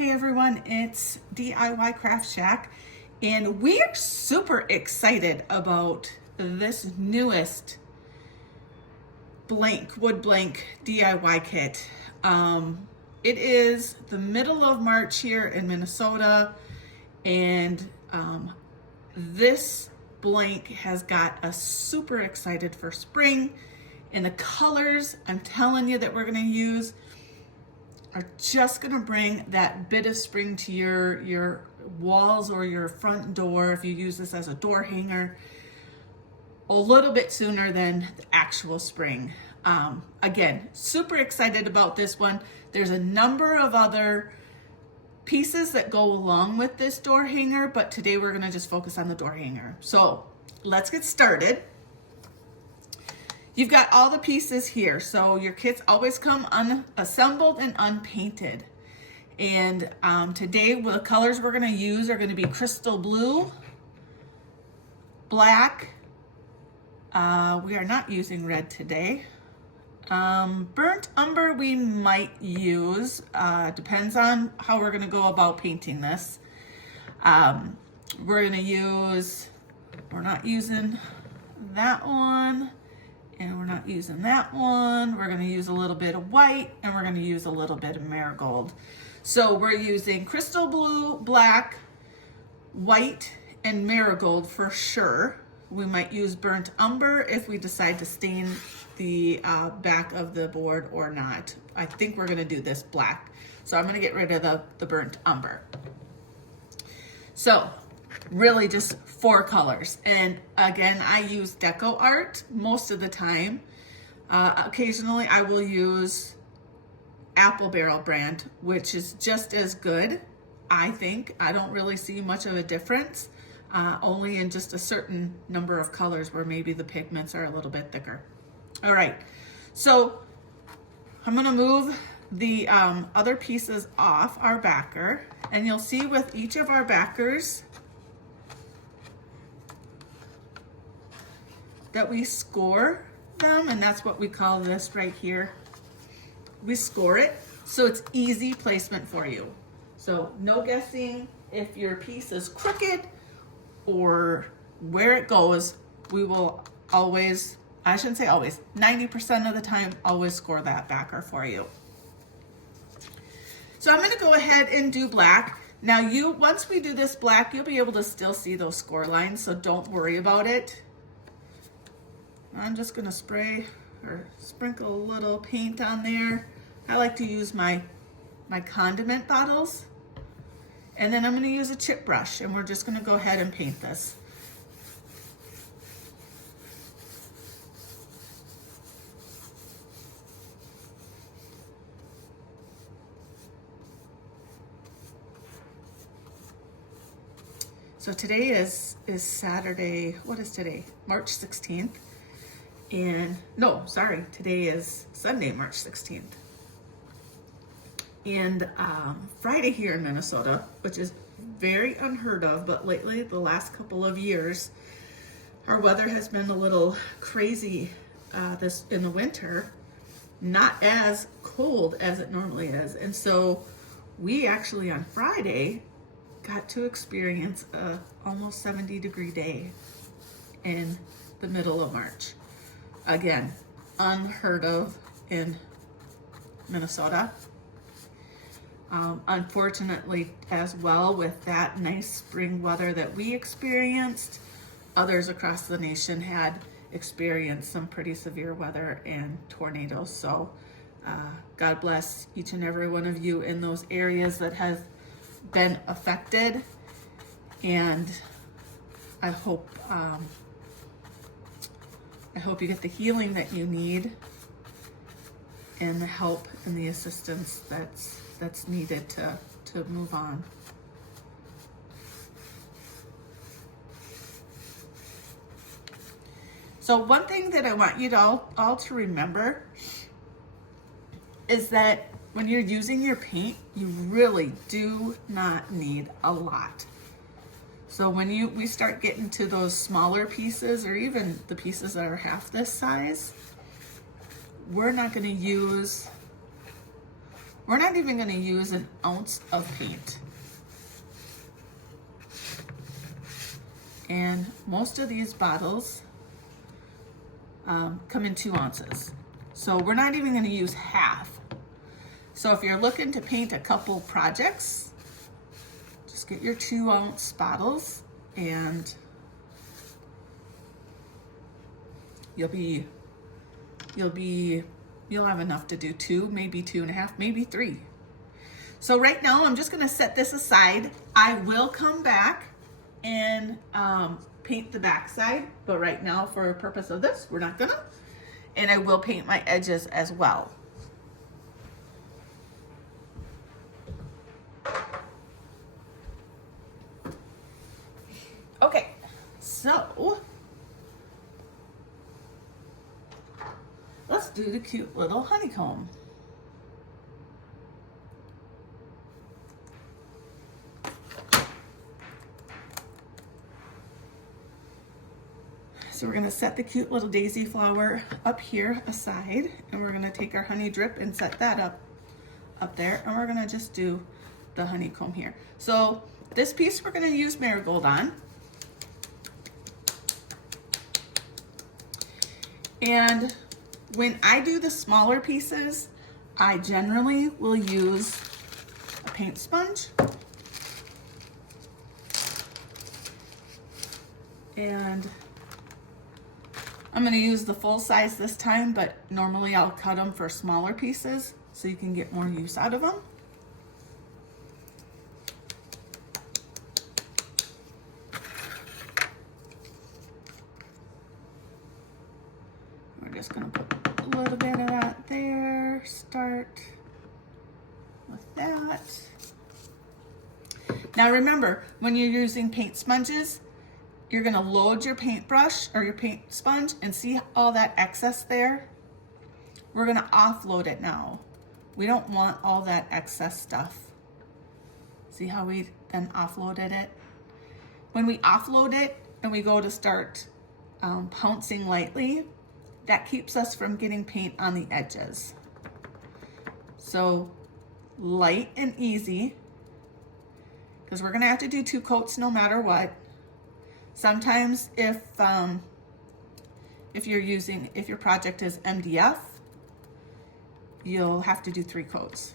Hey everyone, it's DIY Craft Shack, and we are super excited about this newest wood blank DIY kit. It is the middle of March here in Minnesota, and this blank has got us super excited for spring. And the colors I'm telling you that we're gonna use are just gonna bring that bit of spring to your walls or your front door if you use this as a door hanger a little bit sooner than the actual spring. Again, super excited about this one. There's a number of other pieces that go along with this door hanger, but today we're gonna just focus on the door hanger. So let's get started. You've got all the pieces here, so your kits always come unassembled and unpainted. And today the colors we're gonna use are gonna be crystal blue, black, we are not using red today. Burnt umber we might use, depends on how we're gonna go about painting this. We're not using that one. And we're not using that one. We're gonna use a little bit of white, and we're gonna use a little bit of marigold. So we're using crystal blue, black, white, and marigold for sure. We might use burnt umber if we decide to stain the back of the board or not. I think we're gonna do this black. So I'm gonna get rid of the burnt umber. So really just 4 colors. And again, I use deco art most of the time. Occasionally I will use Apple Barrel brand, which is just as good, I think. I don't really see much of a difference, only in just a certain number of colors where maybe the pigments are a little bit thicker. All right, so I'm gonna move the other pieces off our backer, and you'll see with each of our backers that we score them, and that's what we call this right here. We score it, so it's easy placement for you. So no guessing if your piece is crooked or where it goes. We will always, I shouldn't say always, 90% of the time, always score that backer for you. So I'm gonna go ahead and do black. Now once we do this black, you'll be able to still see those score lines, so don't worry about it. I'm just gonna spray or sprinkle a little paint on there. I like to use my condiment bottles. And then I'm gonna use a chip brush, and we're just gonna go ahead and paint this. So today is Saturday, what is today? March 16th. And no, sorry, today is Sunday, March 16th. And Friday here in Minnesota, which is very unheard of, but lately, the last couple of years, our weather has been a little crazy this in the winter, not as cold as it normally is. And so we actually on Friday got to experience a almost 70-degree day in the middle of March. Again, unheard of in Minnesota. Unfortunately, as well, with that nice spring weather that we experienced, others across the nation had experienced some pretty severe weather and tornadoes. So God bless each and every one of you in those areas that have been affected. And I hope you get the healing that you need and the help and the assistance that's needed to move on. So one thing that I want you to all to remember is that when you're using your paint, you really do not need a lot. So when we start getting to those smaller pieces, or even the pieces that are half this size, we're not going to use We're not even going to use an ounce of paint. And most of these bottles come in 2 ounces. So we're not even going to use half. So if you're looking to paint a couple projects, just get your 2 ounce bottles and you'll have enough to do 2, maybe 2.5, maybe 3. So right now I'm just going to set this aside. I will come back and paint the back side, but right now for the purpose of this, we're not gonna. And I will paint my edges as well. Okay, so let's do the cute little honeycomb. So we're gonna set the cute little daisy flower up here aside, and we're gonna take our honey drip and set that up there, and we're gonna just do the honeycomb here. So this piece we're gonna use marigold on. And when I do the smaller pieces, I generally will use a paint sponge. And I'm going to use the full size this time, but normally I'll cut them for smaller pieces so you can get more use out of them. We're just going to put a little bit of that there, start with that. Now remember, when you're using paint sponges, you're gonna load your paintbrush or your paint sponge and see all that excess there? We're gonna offload it now. We don't want all that excess stuff. See how we then offloaded it? When we offload it and we go to start pouncing lightly, that keeps us from getting paint on the edges. So light and easy, because we're gonna have to do 2 coats no matter what. Sometimes if your project is MDF, you'll have to do 3 coats.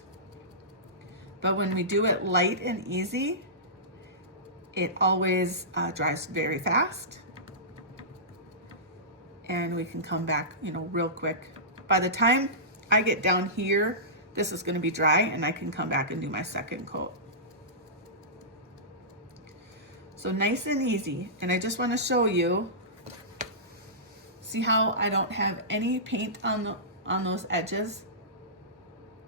But when we do it light and easy, it always dries very fast. And we can come back, real quick. By the time I get down here, this is gonna be dry and I can come back and do my 2nd coat. So nice and easy. And I just want to show you, see how I don't have any paint on those edges,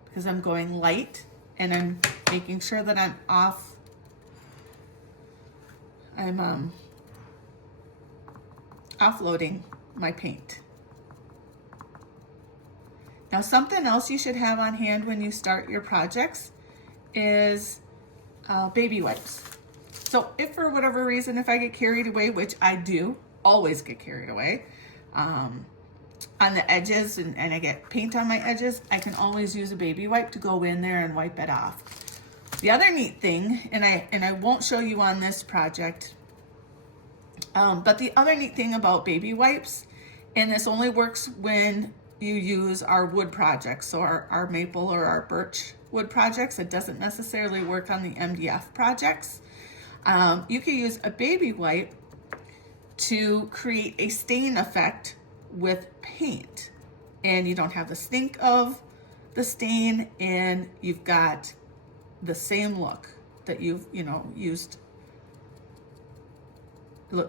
because I'm going light and I'm making sure that I'm offloading my paint. Now something else you should have on hand when you start your projects is baby wipes. So if for whatever reason, if I get carried away, which I do always get carried away, on the edges and I get paint on my edges, I can always use a baby wipe to go in there and wipe it off. The other neat thing, and I won't show you on this project, but the other neat thing about baby wipes, and this only works when you use our wood projects, so our maple or our birch wood projects, it doesn't necessarily work on the MDF projects. You can use a baby wipe to create a stain effect with paint, and you don't have the stink of the stain, and you've got the same look that you've used.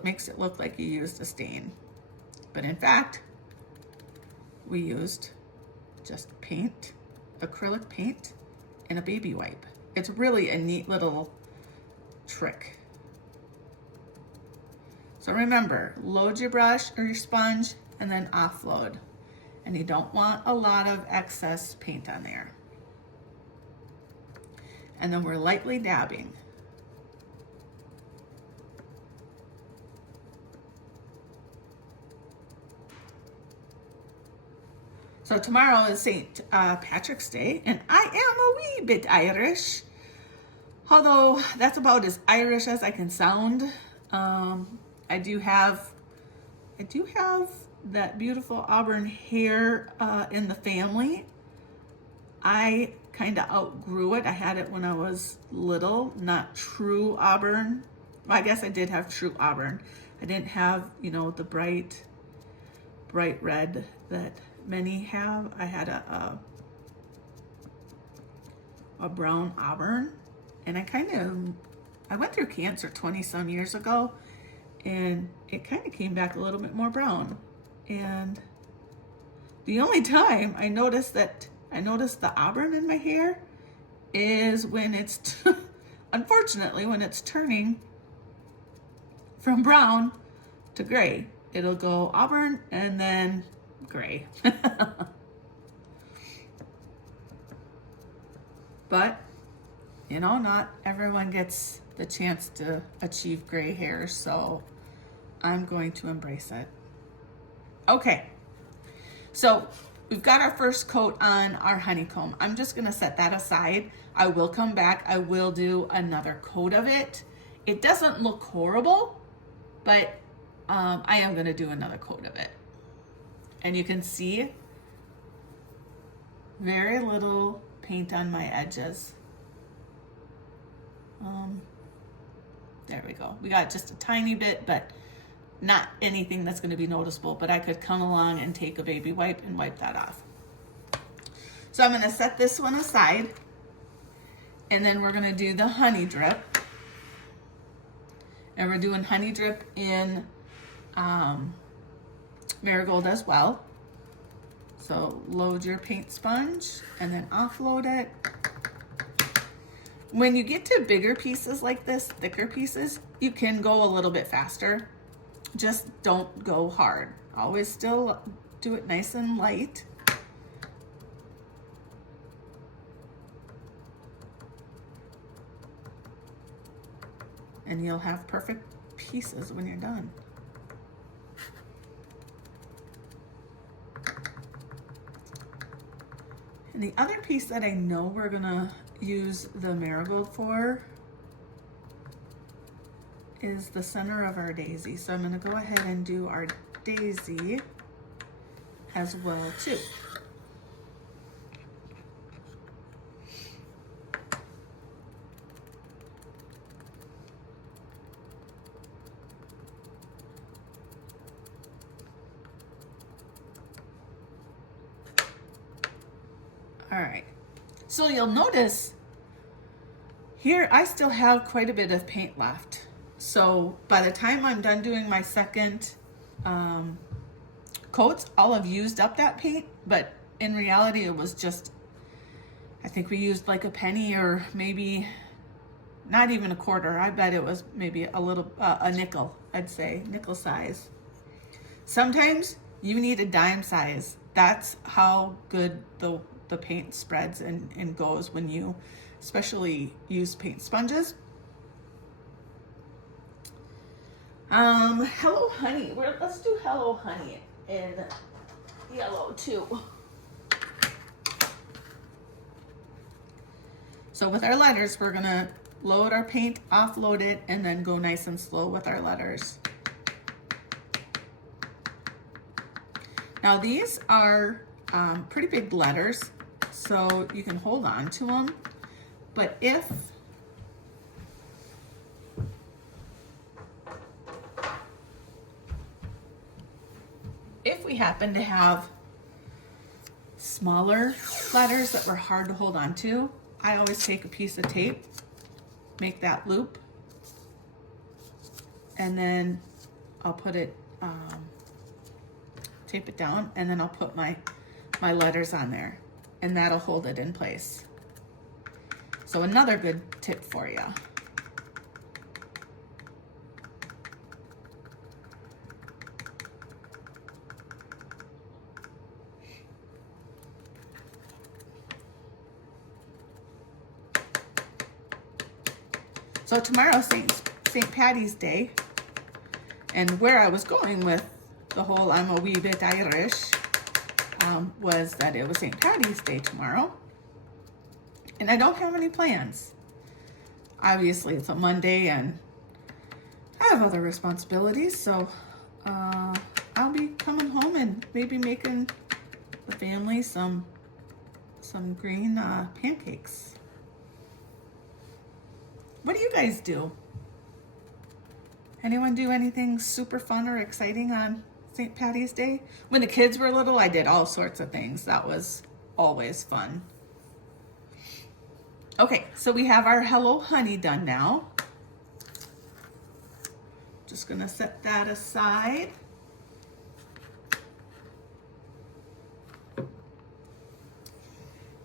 Makes it look like you used a stain, but in fact we used just paint, acrylic paint, and a baby wipe. It's really a neat little trick. So remember, load your brush or your sponge and then offload. And you don't want a lot of excess paint on there. And then we're lightly dabbing. So tomorrow is St. Patrick's Day, and I am a wee bit Irish, although that's about as Irish as I can sound. I do have that beautiful auburn hair in the family. I kind of outgrew it. I had it when I was little, not true auburn. Well, I guess I did have true auburn. I didn't have, you know, the bright red that many have. I had a brown auburn, and I went through cancer 20 some years ago, and it kind of came back a little bit more brown. And the only time I noticed the auburn in my hair is when it's unfortunately when it's turning from brown to gray. It'll go auburn and then gray. But, you know, not everyone gets the chance to achieve gray hair, so I'm going to embrace it. Okay, so we've got our first coat on our honeycomb. I'm just gonna set that aside. I will come back. I will do another coat of it. It doesn't look horrible, but I am gonna do another coat of it. And you can see very little paint on my edges. There we go. We got just a tiny bit, but not anything that's going to be noticeable, but I could come along and take a baby wipe and wipe that off. So I'm going to set this one aside, and then we're going to do the honey drip. And we're doing honey drip in marigold as well. So load your paint sponge and then offload it. When you get to bigger pieces like this, thicker pieces, you can go a little bit faster. Just don't go hard. Always still do it nice and light. And you'll have perfect pieces when you're done. And the other piece that I know we're gonna use the marigold for is the center of our daisy. So I'm gonna go ahead and do our daisy as well too. All right, so you'll notice here I still have quite a bit of paint left. So by the time I'm done doing my second coats, I'll have used up that paint, but in reality it was just, I think we used like a penny or maybe not even a quarter. I bet it was maybe a little, a nickel, I'd say, nickel size. Sometimes you need a dime size. That's how good the paint spreads and goes when you especially use paint sponges. Hello Honey. Let's do Hello Honey in yellow too. So with our letters, we're gonna load our paint, offload it, and then go nice and slow with our letters. Now these are pretty big letters, so you can hold on to them. But if we happen to have smaller letters that were hard to hold on to, I always take a piece of tape, make that loop, and then I'll put it, tape it down, and then I'll put my letters on there, and that'll hold it in place. So another good tip for you. So tomorrow's St. Patty's Day, and where I was going with the whole I'm a wee bit Irish was that it was St. Patty's Day tomorrow. And I don't have any plans. Obviously, it's a Monday and I have other responsibilities, so I'll be coming home and maybe making the family some green pancakes. What do you guys do? Anyone do anything super fun or exciting on St. Patty's Day? When the kids were little, I did all sorts of things. That was always fun. Okay, so we have our Hello Honey done now. Just gonna set that aside.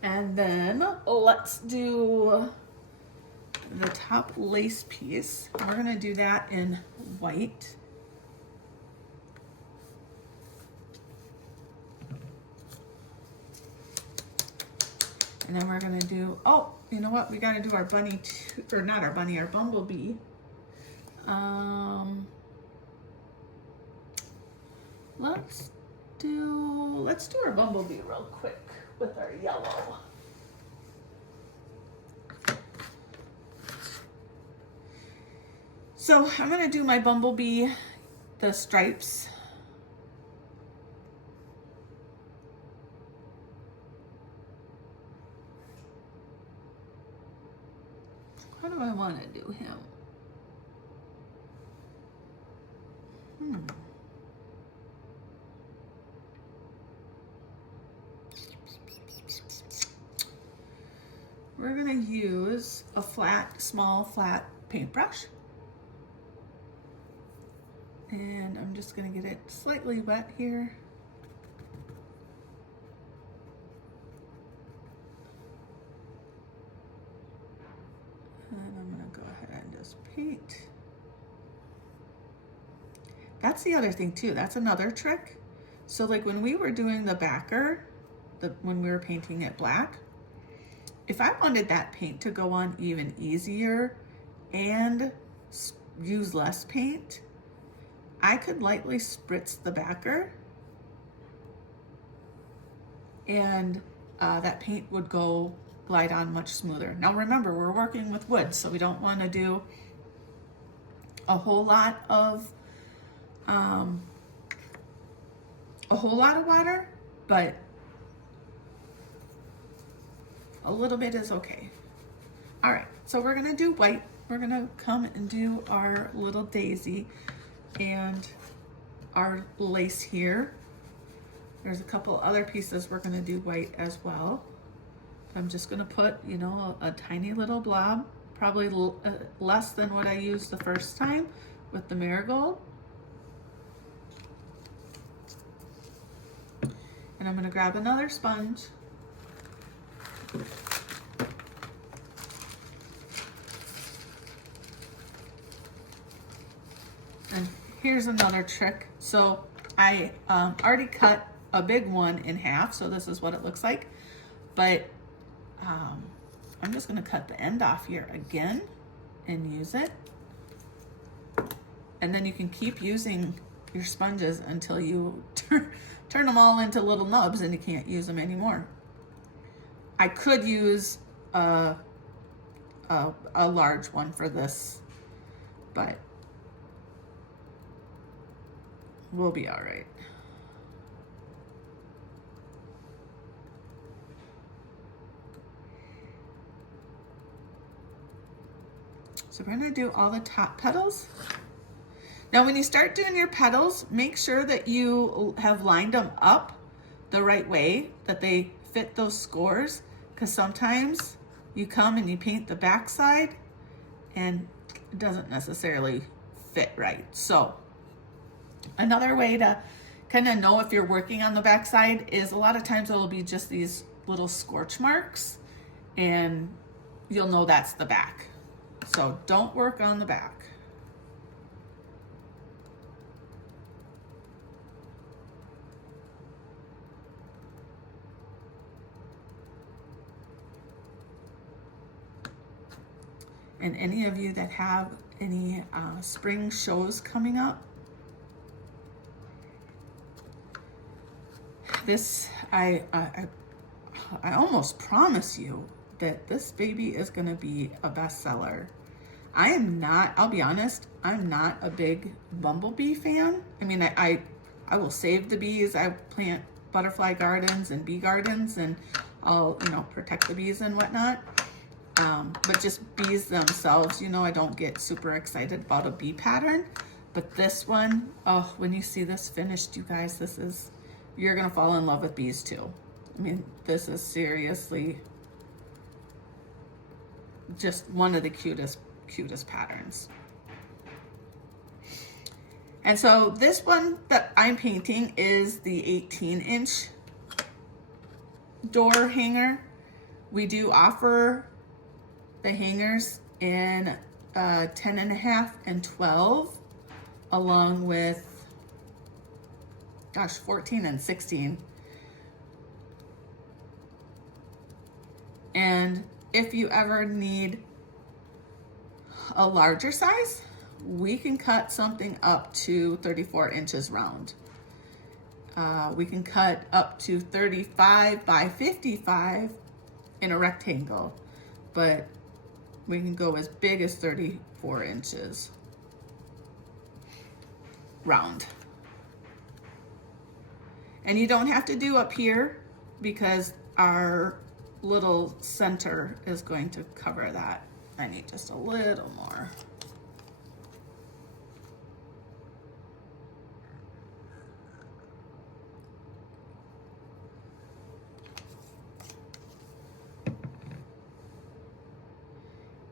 And then let's do the top lace piece. We're gonna do that in white. And then we're gonna do, oh, you know what? We gotta do our bunny, or not our bunny, our bumblebee. Let's do our bumblebee real quick with our yellow. So I'm gonna do my bumblebee, the stripes. How do I want to do him? We're gonna use a small flat paintbrush. And I'm just gonna get it slightly wet here. And I'm gonna go ahead and just paint. That's the other thing too, that's another trick. So like when we were doing the backer, when we were painting it black, if I wanted that paint to go on even easier and use less paint, I could lightly spritz the backer and that paint would glide on much smoother. Now remember, we're working with wood, so we don't want to do a whole lot of water, but a little bit is okay. All right, so we're gonna do white. We're gonna come and do our little daisy and our lace here. There's a couple other pieces we're gonna do white as well. I'm just gonna put, you know, a tiny little blob, probably less than what I used the first time with the marigold. And I'm gonna grab another sponge. And here's another trick. So I already cut a big one in half, so this is what it looks like. But I'm just gonna cut the end off here again and use it. And then you can keep using your sponges until you turn them all into little nubs and you can't use them anymore. I could use a large one for this, but we'll be all right. So we're gonna do all the top petals. Now when you start doing your petals, make sure that you have lined them up the right way, that they fit those scores, because sometimes you come and you paint the back side and it doesn't necessarily fit right. So another way to kind of know if you're working on the back side is a lot of times it will be just these little scorch marks and you'll know that's the back. So don't work on the back. And any of you that have any spring shows coming up, this, I almost promise you that this baby is gonna be a bestseller. I am not, I'll be honest, I'm not a big bumblebee fan. I mean, I will save the bees. I plant butterfly gardens and bee gardens, and I'll, you know, protect the bees and whatnot. But just bees themselves, you know, I don't get super excited about a bee pattern. But this one, oh, when you see this finished, you guys, this is, you're gonna fall in love with bees too. I mean, this is seriously just one of the cutest patterns. And so this one that I'm painting is the 18-inch door hanger. We do offer the hangers in 10.5 and 12, along with, gosh, 14 and 16. And if you ever need a larger size, we can cut something up to 34 inches round. We can cut up to 35 by 55 in a rectangle, but we can go as big as 34 inches round. And you don't have to do up here because our little center is going to cover that. I need just a little more.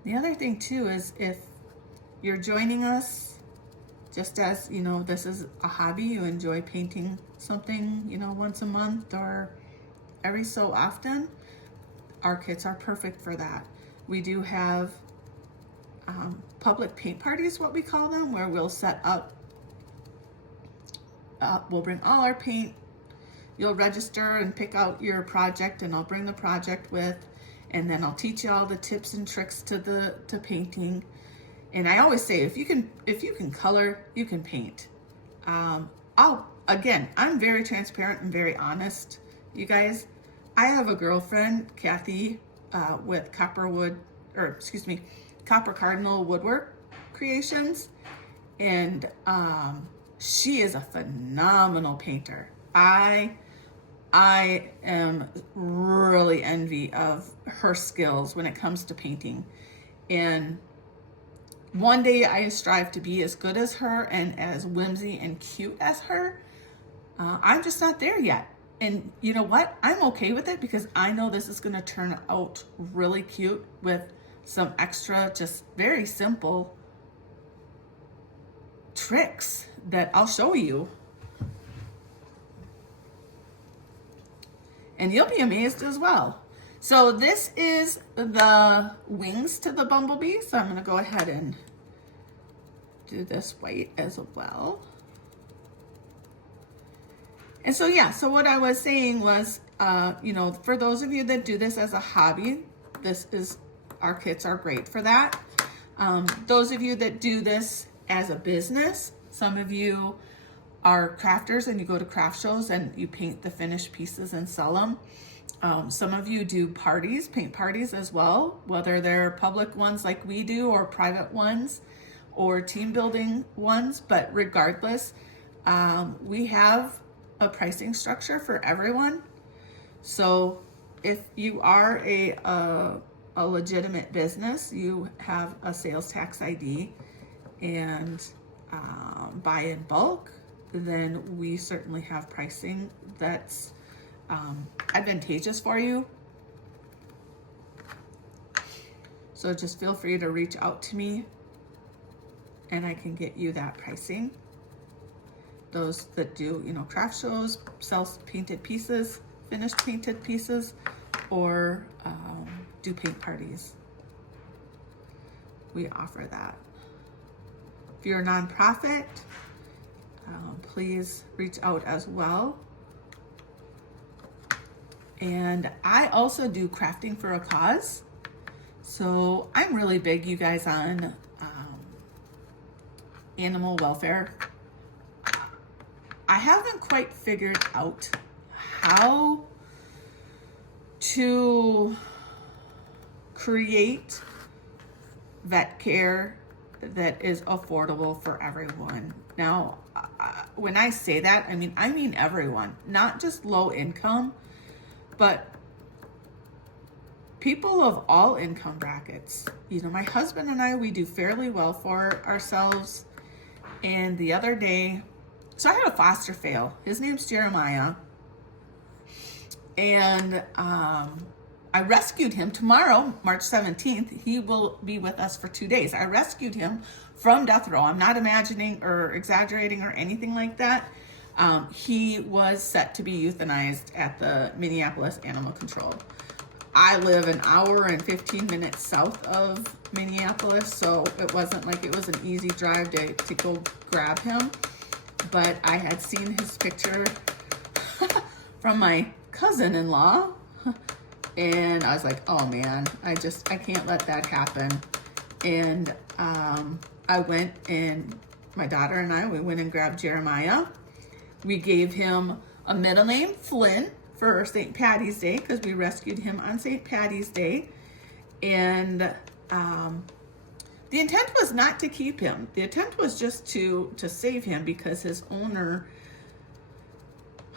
The other thing too is if you're joining us, just as, you know, this is a hobby, you enjoy painting something, you know, once a month or every so often, our kits are perfect for that. We do have public paint parties, what we call them, where we'll set up, we'll bring all our paint, you'll register and pick out your project, and I'll bring the project with, and then I'll teach you all the tips and tricks to painting. And I always say, if you can color, you can paint. I'm very transparent and very honest, you guys. I have a girlfriend, Kathy, with Copper Cardinal Woodwork Creations, and she is a phenomenal painter. I am really envy of her skills when it comes to painting. And one day I strive to be as good as her and as whimsy and cute as her. I'm just not there yet. And you know what? I'm okay with it because I know this is going to turn out really cute with some extra, just very simple tricks that I'll show you. And you'll be amazed as well. So this is the wings to the bumblebee. So I'm going to go ahead and do this white as well. And so, yeah, so what I was saying was, you know, for those of you that do this as a hobby, our kits are great for that. Those of you that do this as a business, some of you are crafters and you go to craft shows and you paint the finished pieces and sell them. Some of you do parties, paint parties as well, whether they're public ones like we do or private ones or team building ones. But regardless, we have a pricing structure for everyone. So if you are a legitimate business, you have a sales tax ID and buy in bulk, then we certainly have pricing that's advantageous for you. So just feel free to reach out to me and I can get you that pricing. Those that do, you know, craft shows, sell painted pieces, finished painted pieces, or do paint parties, we offer that. If you're a nonprofit, please reach out as well. And I also do crafting for a cause. So I'm really big, you guys, on animal welfare. I haven't quite figured out how to create vet care that is affordable for everyone. Now, when I say that, I mean everyone, not just low income, but people of all income brackets. You know, my husband and I, we do fairly well for ourselves. And the other day, so I had a foster fail. His name's Jeremiah. And I rescued him tomorrow, March 17th. He will be with us for 2 days. I rescued him from death row. I'm not imagining or exaggerating or anything like that. He was set to be euthanized at the Minneapolis Animal Control. I live an hour and 15 minutes south of Minneapolis, so it wasn't like it was an easy drive to go grab him. But I had seen his picture from my cousin-in-law, and I was like, oh man, I can't let that happen. And I went, and my daughter and I, we went and grabbed Jeremiah. We gave him a middle name, Flynn, for St. Patty's Day, because we rescued him on St. Patty's Day. And the intent was not to keep him. The intent was just to save him, because his owner,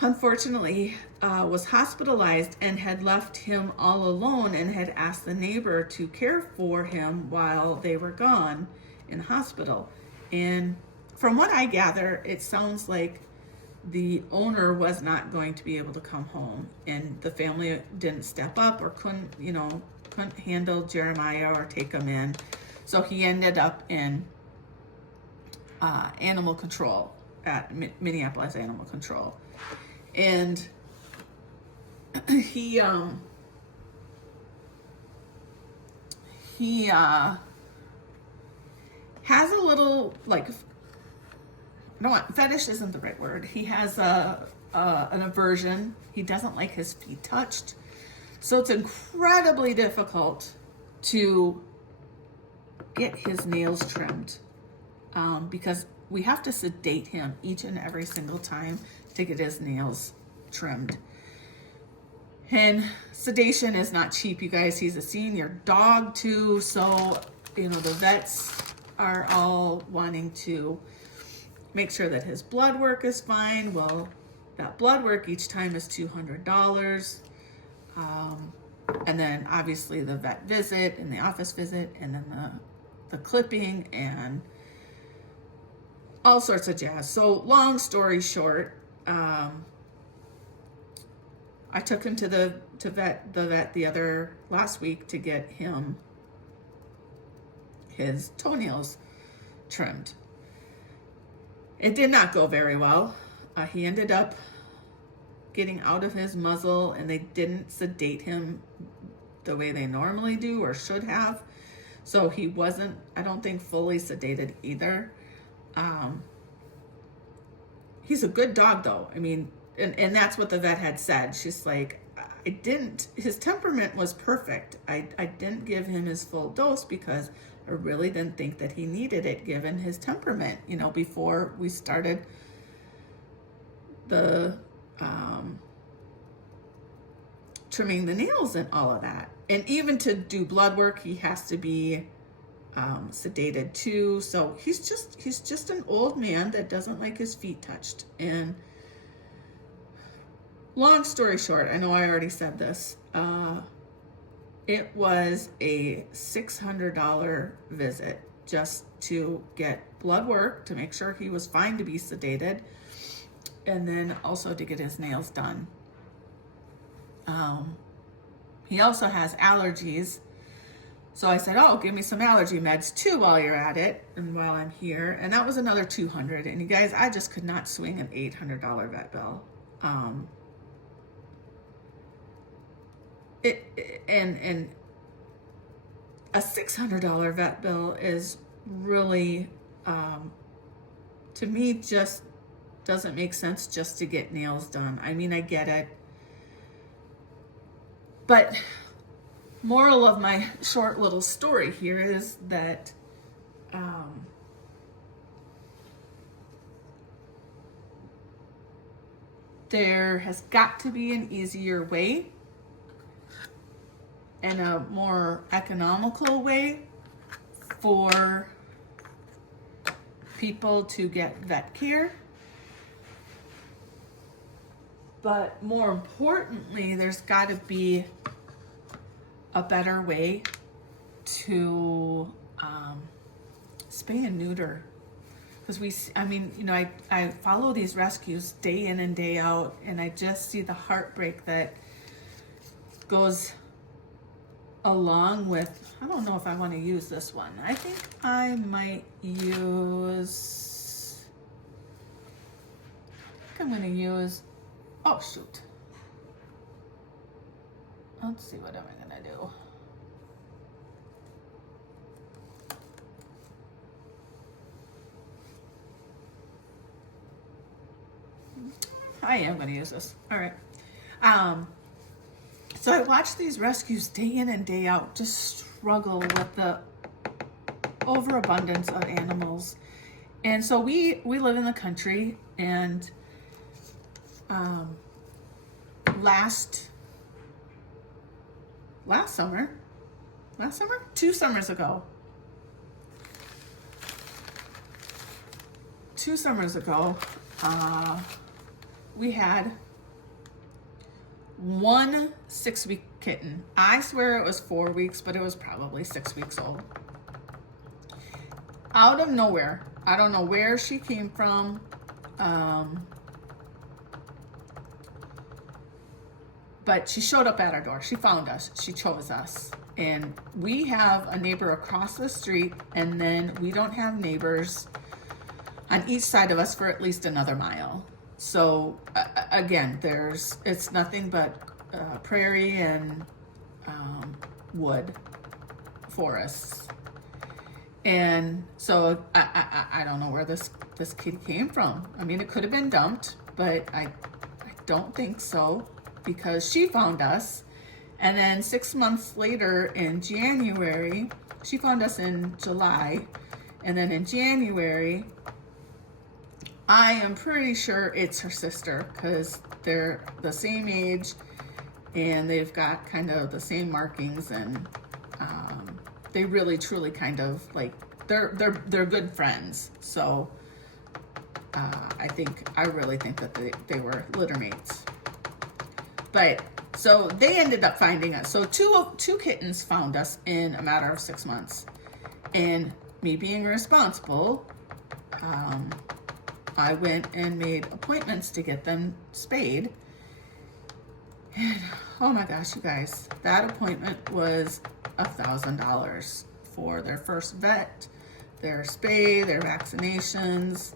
unfortunately, was hospitalized and had left him all alone and had asked the neighbor to care for him while they were gone in hospital. And from what I gather, it sounds like the owner was not going to be able to come home, and the family didn't step up or couldn't handle Jeremiah or take him in. So he ended up in animal control at Minneapolis Animal Control. And he has a little, like, no, fetish isn't the right word. He has an aversion. He doesn't like his feet touched. So it's incredibly difficult to get his nails trimmed, because we have to sedate him each and every single time to get his nails trimmed. And sedation is not cheap, you guys. He's a senior dog too, so the vets are all wanting to make sure that his blood work is fine. Well, that blood work each time is $200. And then obviously the vet visit and the office visit, and then the clipping and all sorts of jazz. So long story short, I took him to the vet the other last week to get him his toenails trimmed. It did not go very well. He ended up getting out of his muzzle, and they didn't sedate him the way they normally do or should have. So he wasn't, I don't think, fully sedated either. He's a good dog though. And that's what the vet had said. She's like, his temperament was perfect. I didn't give him his full dose because I really didn't think that he needed it given his temperament, before we started the trimming the nails and all of that. And even to do blood work, he has to be sedated too. So he's just an old man that doesn't like his feet touched. And long story short, I know I already said this, it was a $600 visit just to get blood work to make sure he was fine to be sedated, and then also to get his nails done. He also has allergies. So I said, oh, give me some allergy meds too while you're at it and while I'm here. And that was another $200. And you guys, I just could not swing an $800 vet bill. And a $600 vet bill is really, to me, just doesn't make sense just to get nails done. I get it. But moral of my short little story here is that there has got to be an easier way. in a more economical way for people to get vet care. But more importantly, there's got to be a better way to spay and neuter. Because I follow these rescues day in and day out, and I just see the heartbreak that goes along with, I don't know if I want to use this one. I think I might use, I'm going to use, oh shoot. Let's see, what am I going to do? I am going to use this. All right. So I watch these rescues day in and day out just struggle with the overabundance of animals. And so we live in the country, and last summer, 2 summers ago, 2 summers ago, we had one 6-week kitten. I swear it was 4 weeks, but it was probably 6 weeks old. Out of nowhere, I don't know where she came from. But she showed up at our door. She found us. She chose us. And we have a neighbor across the street, and then we don't have neighbors on each side of us for at least another mile. So again, it's nothing but prairie and wood forests. And so I don't know where this kitty came from. I mean, it could have been dumped, but I don't think so, because she found us. And then 6 months later in January, she found us in July. And then in January, I am pretty sure it's her sister, because they're the same age and they've got kind of the same markings, and they really truly kind of like, they're good friends. So I really think that they were litter mates. But so they ended up finding us. So two kittens found us in a matter of 6 months. And me being responsible, I went and made appointments to get them spayed. And oh my gosh, you guys, that appointment was $1,000 for their first vet, their spay, their vaccinations.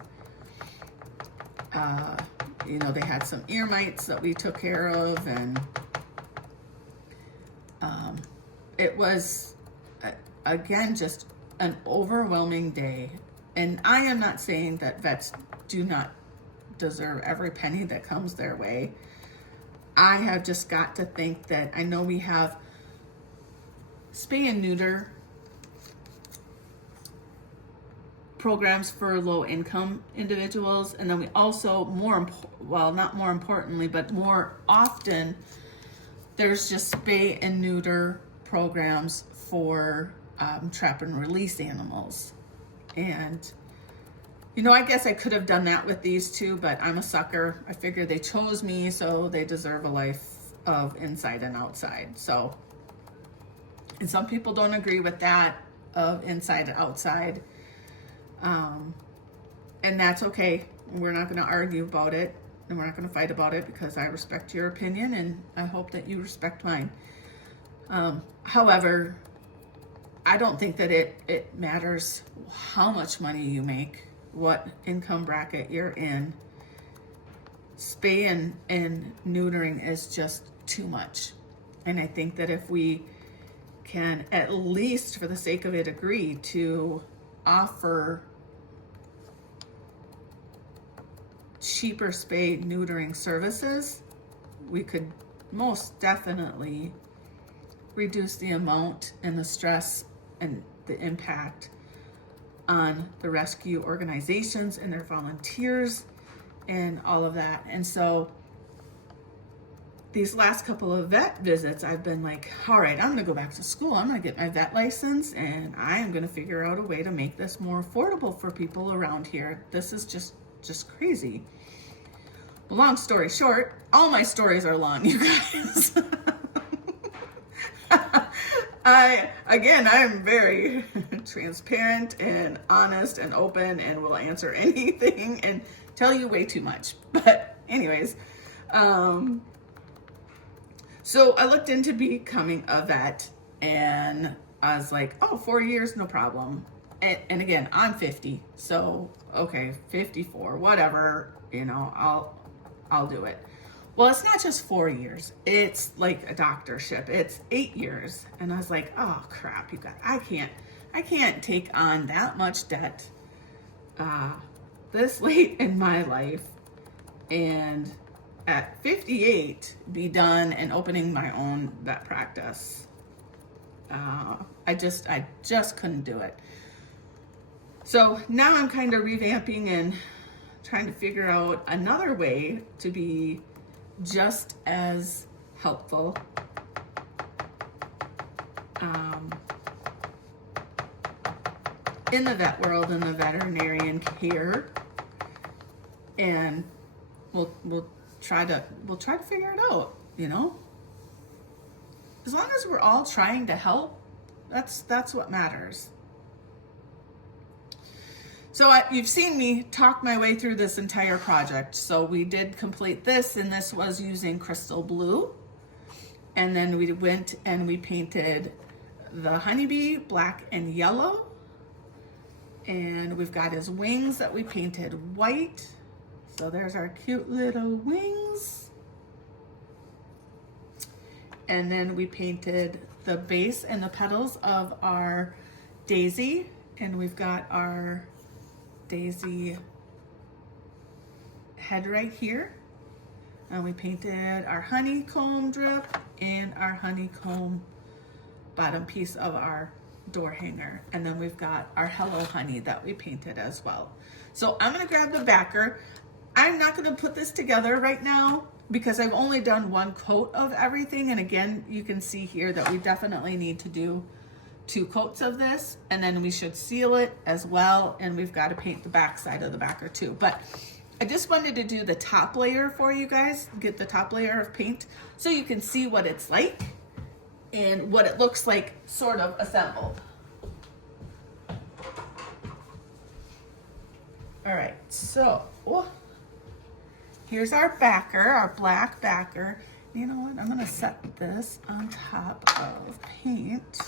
They had some ear mites that we took care of, and it was, again, just an overwhelming day. And I am not saying that vets do not deserve every penny that comes their way. I have just got to think that, I know we have spay and neuter programs for low income individuals, and then we also, not more importantly, but more often, there's just spay and neuter programs for trap and release animals. And I guess I could have done that with these two, but I'm a sucker. I figure they chose me, so they deserve a life of inside and outside. So, and some people don't agree with that, of inside and outside. And that's okay. We're not going to argue about it, and we're not going to fight about it, because I respect your opinion and I hope that you respect mine. However, I don't think that it matters how much money you make, what income bracket you're in. Spay and neutering is just too much. And I think that if we can, at least for the sake of it, agree to offer cheaper spay neutering services, we could most definitely reduce the amount and the stress and the impact on the rescue organizations and their volunteers and all of that. And so these last couple of vet visits, I've been like, all right, I'm gonna go back to school. I'm gonna get my vet license and I am gonna figure out a way to make this more affordable for people around here. This is just crazy. Long story short, all my stories are long, you guys. I am very transparent and honest and open and will answer anything and tell you way too much. But anyways, so I looked into becoming a vet and I was like, oh, 4 years, no problem. And again, I'm 50, so okay, 54, whatever, you know, I'll do it. Well, it's not just 4 years. It's like a doctorship. It's 8 years. And I was like, oh crap, you guys, I can't take on that much debt this late in my life and at 58 be done and opening my own vet practice. I just couldn't do it. So now I'm kind of revamping and trying to figure out another way to be just as helpful in the vet world, in the veterinarian care, and we'll try to figure it out, you know. As long as we're all trying to help, that's what matters. So you've seen me talk my way through this entire project. So we did complete this, and this was using crystal blue. And then we went and we painted the honeybee black and yellow. And we've got his wings that we painted white. So there's our cute little wings. And then we painted the base and the petals of our daisy. And we've got our daisy head right here. And we painted our honeycomb drip and our honeycomb bottom piece of our door hanger. And then we've got our Hello Honey that we painted as well. So I'm gonna grab the backer. I'm not gonna put this together right now because I've only done one coat of everything. And again, you can see here that we definitely need to do 2 coats of this, and then we should seal it as well. And we've got to paint the back side of the backer too. But I just wanted to do the top layer for you guys, get the top layer of paint so you can see what it's like and what it looks like sort of assembled. All right, so here's our backer, our black backer. You know what, I'm gonna set this on top of paint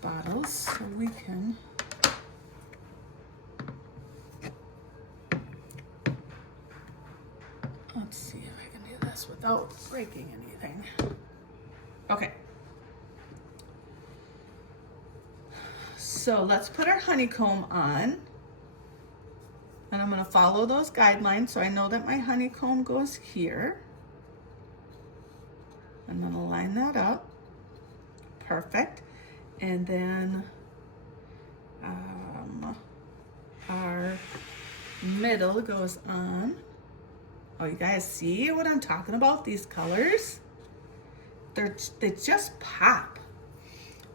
bottles so we can let's see if I can do this without breaking anything. Okay, so let's put our honeycomb on, and I'm going to follow those guidelines so I know that my honeycomb goes here. I'm going to line that up. Perfect. And then our middle goes on. Oh, you guys see what I'm talking about? These colors, they just pop.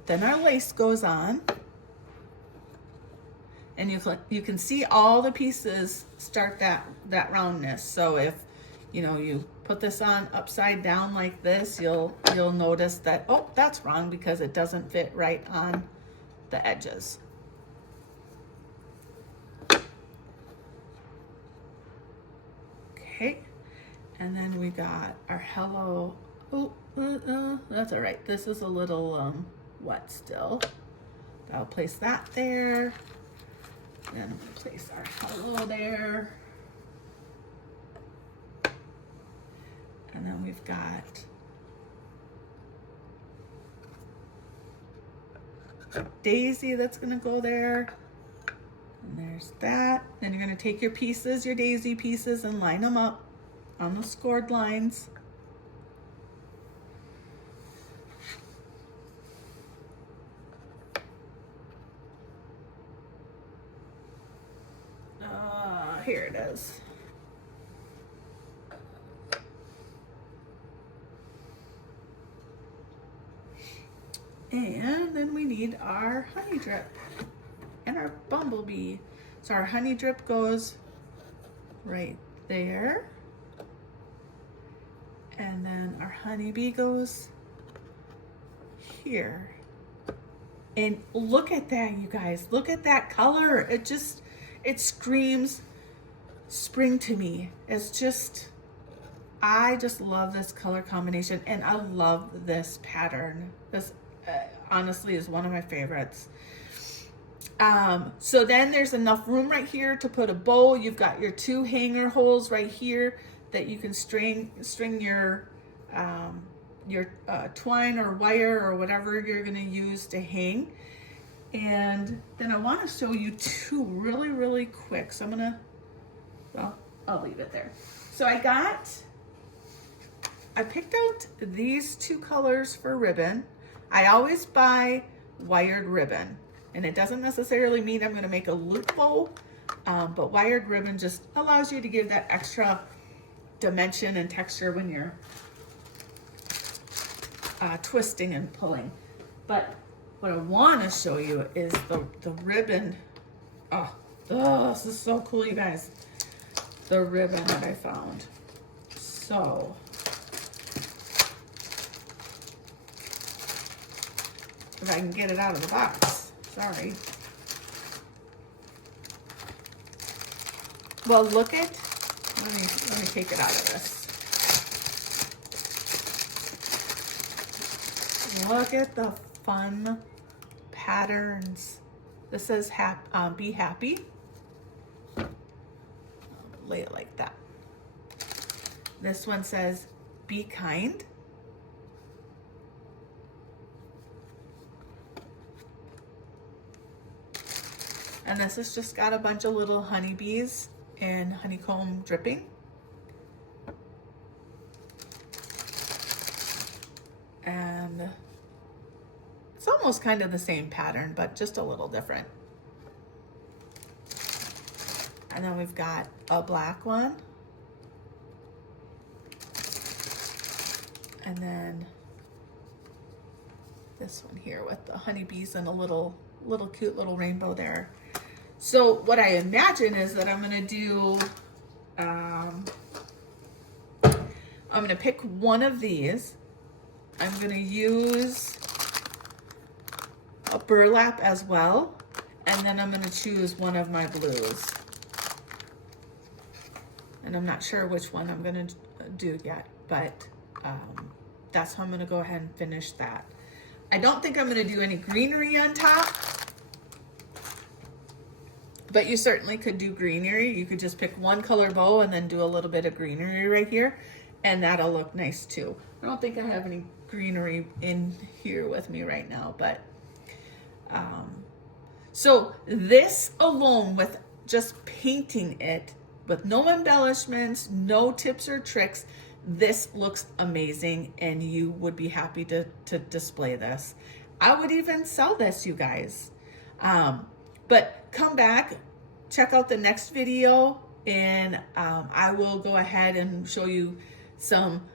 Then our lace goes on, and you can see all the pieces start that roundness. So if you put this on upside down like this, you'll notice that, oh, that's wrong because it doesn't fit right on the edges. Okay, and then we got our hello. Oh, that's all right. This is a little wet still. I'll place that there. Then I'm gonna place our hello there. And then we've got a daisy that's gonna go there. And there's that. Then you're gonna take your pieces, your daisy pieces, and line them up on the scored lines. Here it is. And then we need our honey drip and our bumblebee. So our honey drip goes right there. And then our honeybee goes here. And look at that, you guys. Look at that color. It screams spring to me. I just love this color combination, and I love this pattern. This honestly is one of my favorites. So then there's enough room right here to put a bow. You've got your 2 hanger holes right here that you can string your twine or wire or whatever you're gonna use to hang. And then I wanna show you 2 really, really quick. So I'll leave it there. So I picked out these 2 colors for ribbon. I always buy wired ribbon, and it doesn't necessarily mean I'm gonna make a loop bow, but wired ribbon just allows you to give that extra dimension and texture when you're twisting and pulling. But what I wanna show you is the ribbon. Oh, this is so cool, you guys. The ribbon that I found. So, if I can get it out of the box, sorry. Well, let me take it out of this. Look at the fun patterns. This says be happy. I'll lay it like that. This one says be kind. And this has just got a bunch of little honeybees and honeycomb dripping. And it's almost kind of the same pattern, but just a little different. And then we've got a black one. And then this one here with the honeybees and a little cute little rainbow there. So what I imagine is that I'm gonna do, I'm gonna pick one of these. I'm gonna use a burlap as well, and then I'm gonna choose one of my blues. And I'm not sure which one I'm gonna do yet, but that's how I'm gonna go ahead and finish that. I don't think I'm gonna do any greenery on top, but you certainly could do greenery. You could just pick one color bow and then do a little bit of greenery right here, and that'll look nice too. I don't think I have any greenery in here with me right now, but so this alone, with just painting it with no embellishments, no tips or tricks, this looks amazing, and you would be happy to display this. I would even sell this, you guys. But come back, check out the next video, and I will go ahead and show you some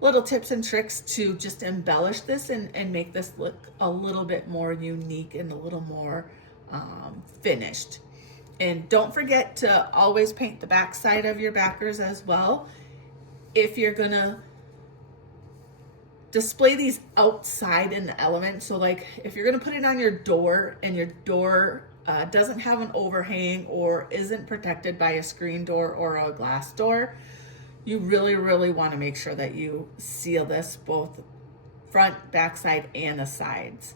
little tips and tricks to just embellish this and make this look a little bit more unique and a little more finished. And don't forget to always paint the back side of your backers as well. If you're gonna display these outside in the element, so like if you're gonna put it on your door and your door doesn't have an overhang or isn't protected by a screen door or a glass door, you really, really want to make sure that you seal this both front, backside, and the sides.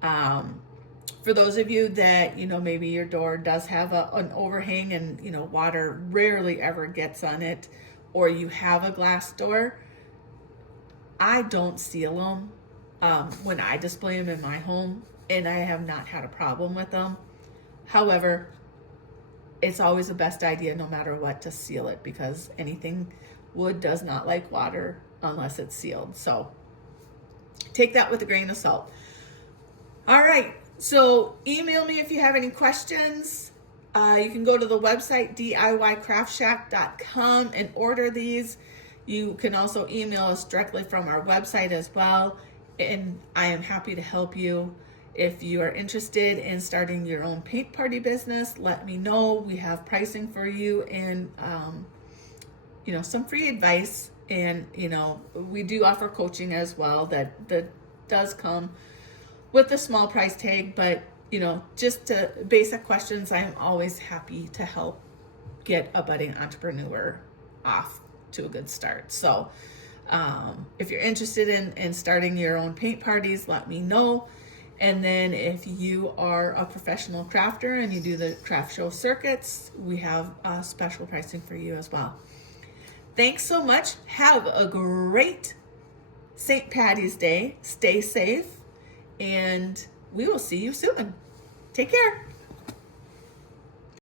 For those of you that, maybe your door does have an overhang and, water rarely ever gets on it, or you have a glass door, I don't seal them when I display them in my home, and I have not had a problem with them. However, it's always the best idea no matter what to seal it, because wood does not like water unless it's sealed. So take that with a grain of salt. All right, so email me if you have any questions. You can go to the website DIYcraftshack.com and order these. You can also email us directly from our website as well. and I am happy to help you. If you are interested in starting your own paint party business, let me know. We have pricing for you and some free advice, and we do offer coaching as well that does come with a small price tag, but just to basic questions, I'm always happy to help get a budding entrepreneur off to a good start. So if you're interested in starting your own paint parties, let me know. And then if you are a professional crafter and you do the craft show circuits, we have special pricing for you as well. Thanks so much. Have a great St. Patty's Day. Stay safe, and we will see you soon. Take care.